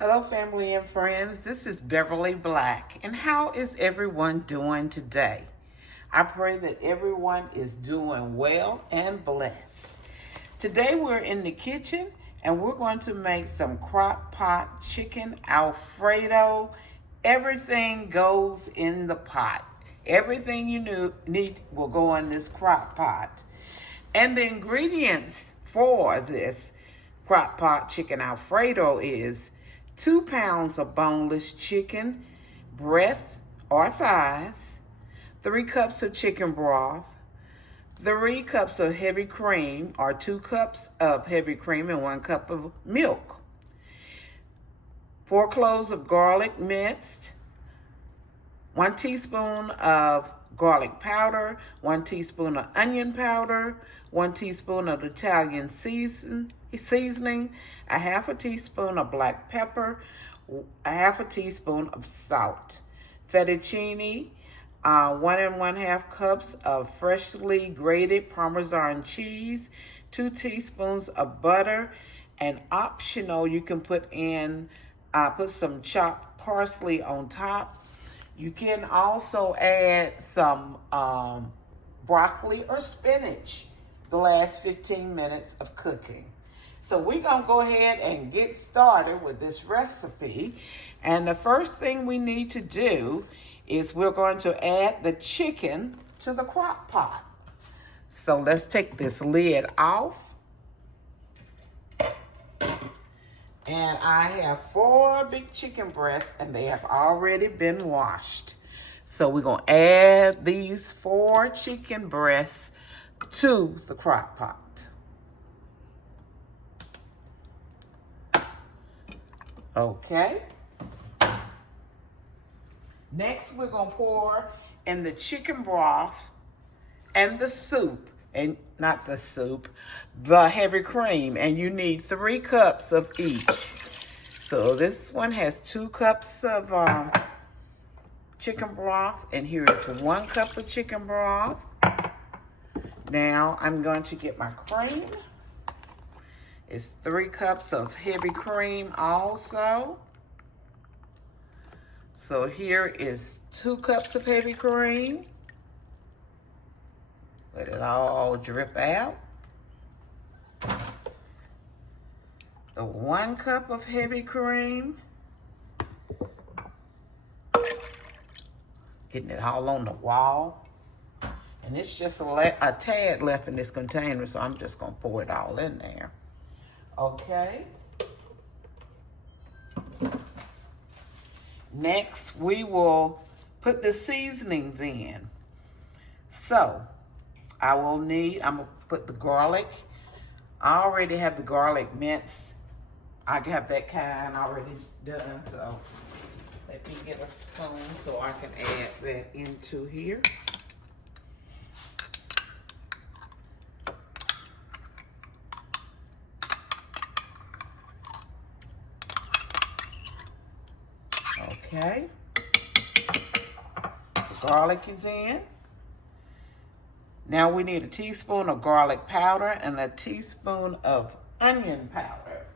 Hello, family and friends. This is Beverly Black. And how is everyone doing today? I pray that everyone is doing well and blessed. Today we're in the kitchen and we're going to make some crock pot chicken Alfredo. Everything goes in the pot. Everything you need will go in this crock pot. And the ingredients for this crock pot chicken Alfredo is 2 pounds of boneless chicken, breasts or thighs, 3 cups of chicken broth, 3 cups of heavy cream or 2 cups of heavy cream and 1 cup of milk, 4 cloves of garlic minced, 1 teaspoon of garlic powder, 1 teaspoon of onion powder, 1 teaspoon of Italian seasoning, a half a teaspoon of black pepper, a half a teaspoon of salt, fettuccine, 1 1/2 cups of freshly grated Parmesan cheese, 2 teaspoons of butter, and optional you can put some chopped parsley on top. You can also add some broccoli or spinach the last 15 minutes of cooking. So we're going to go ahead and get started with this recipe. And the first thing we need to do is we're going to add the chicken to the crock pot. So let's take this lid off. And I have 4 big chicken breasts and they have already been washed. So we're going to add these 4 chicken breasts to the crock pot. Okay. Next, we're going to pour in the chicken broth and the soup, and not the soup, the heavy cream, and you need 3 cups of each. So this one has 2 cups of chicken broth, and here is 1 cup of chicken broth. Now I'm going to get my cream. It's 3 cups of heavy cream also. So here is 2 cups of heavy cream. Let it all drip out. The 1 cup of heavy cream. Getting it all on the wall. And it's just a tad left in this container, so I'm just going to pour it all in there. Okay. Next, we will put the seasonings in. So, I'm going to put the garlic. I already have the garlic mince. I have that kind already done, so let me get a spoon so I can add that into here. Okay. The garlic is in. Now we need a teaspoon of garlic powder and a teaspoon of onion powder.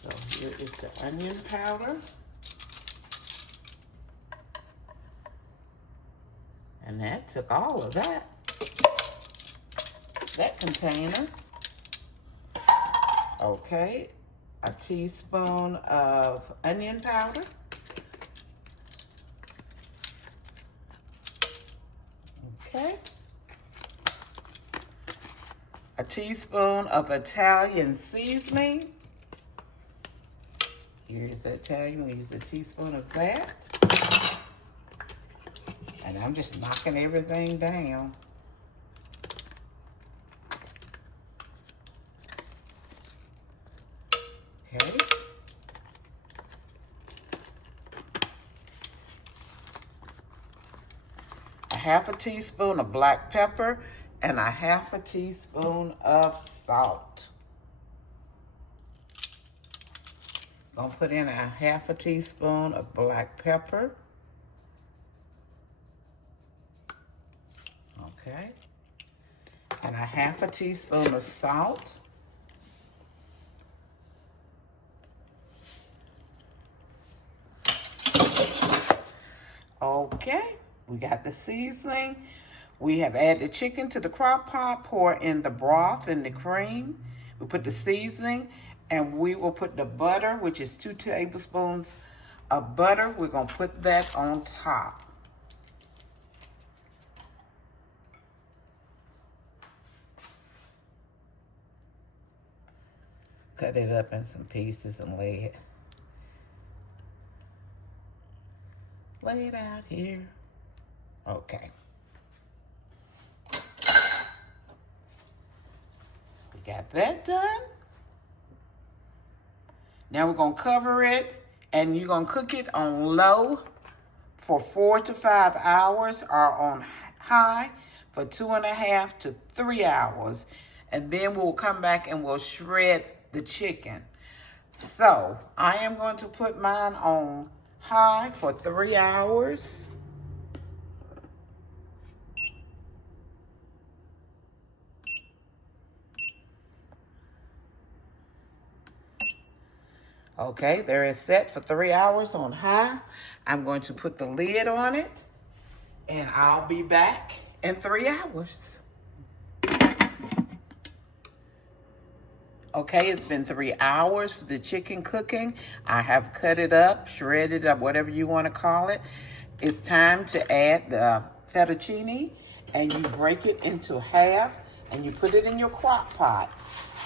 So here is the onion powder. And that took all of that container. Okay, a teaspoon of onion powder. Okay. A teaspoon of Italian seasoning. Here's the Italian, we use a teaspoon of that. And I'm just knocking everything down. Okay. A half a teaspoon of black pepper and a half a teaspoon of salt. Gonna put in a half a teaspoon of black pepper. Okay. And a half a teaspoon of salt. Okay, we got the seasoning. We have added the chicken to the crock pot, pour in the broth and the cream. We put the seasoning, and we will put the butter, which is 2 tablespoons of butter. We're gonna put that on top. Cut it up in some pieces and lay it out here. Okay. We got that done. Now we're gonna cover it, and you're gonna cook it on low for 4 to 5 hours, or on high for 2.5 to 3 hours. And then we'll come back and we'll shred the chicken. So I am going to put mine on high for 3 hours. Okay, there is set for 3 hours on high. I'm going to put the lid on it, and I'll be back in 3 hours. Okay, it's been 3 hours for the chicken cooking. I have cut it up, shredded up, whatever you want to call it. It's time to add the fettuccine, and you break it into half, and you put it in your crock pot,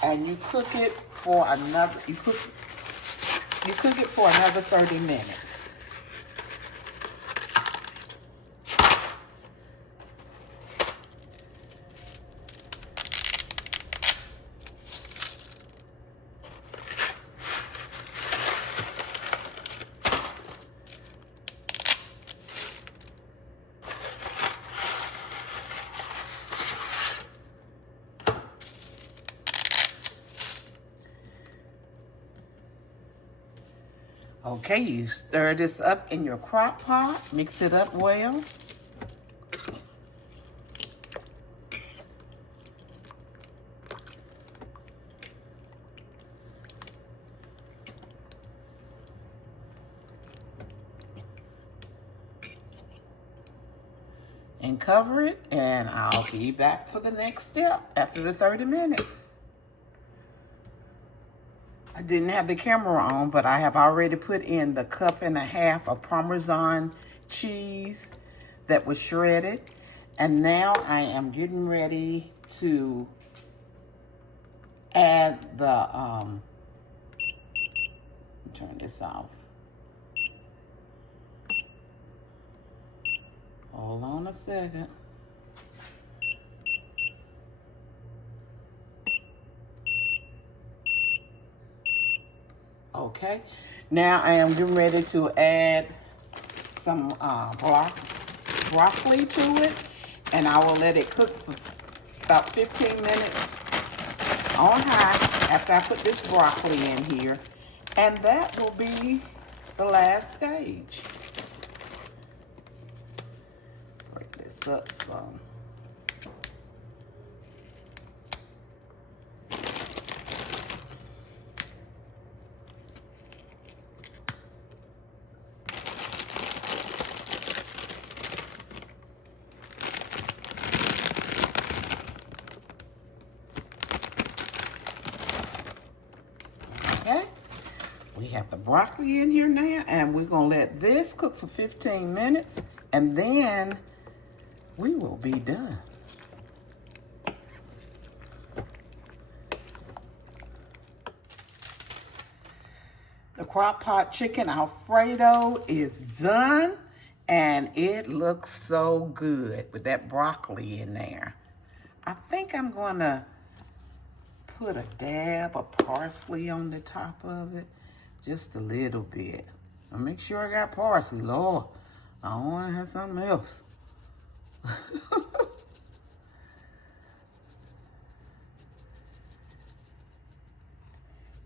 and you cook it for another, you cook it for another 30 minutes. Okay, you stir this up in your crock pot, mix it up well. And cover it, and I'll be back for the next step after the 30 minutes. I didn't have the camera on, but I have already put in the 1.5 cups of Parmesan cheese that was shredded. And now I am getting ready to add the, turn this off. Hold on a second. Okay, now I am getting ready to add some broccoli to it, and I will let it cook for about 15 minutes on high after I put this broccoli in here, and that will be the last stage. Break this up some. Okay, we have the broccoli in here now, and we're gonna let this cook for 15 minutes, and then we will be done. The crock pot chicken Alfredo is done, and it looks so good with that broccoli in there. I think I'm gonna put a dab of parsley on the top of it, just a little bit. I'll make sure I got parsley, Lord. I don't want to have something else.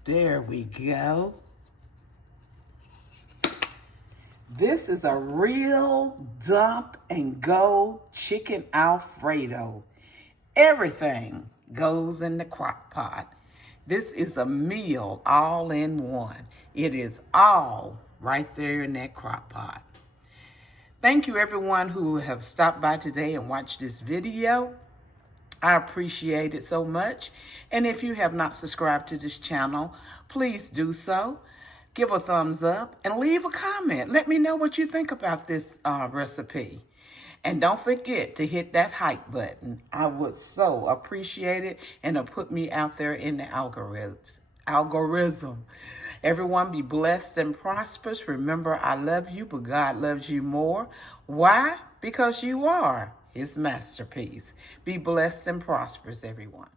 There we go. This is a real dump and go chicken Alfredo. Everything goes in the crock pot. This is a meal all in one. It is all right there in that crock pot. Thank you everyone who have stopped by today and watched this video. I appreciate it so much. And if you have not subscribed to this channel, please do so. Give a thumbs up and leave a comment. Let me know what you think about this recipe. And don't forget to hit that hype button. I would so appreciate it, and it'll put me out there in the algorithm. Everyone be blessed and prosperous. Remember, I love you, but God loves you more. Why? Because you are His masterpiece. Be blessed and prosperous, everyone.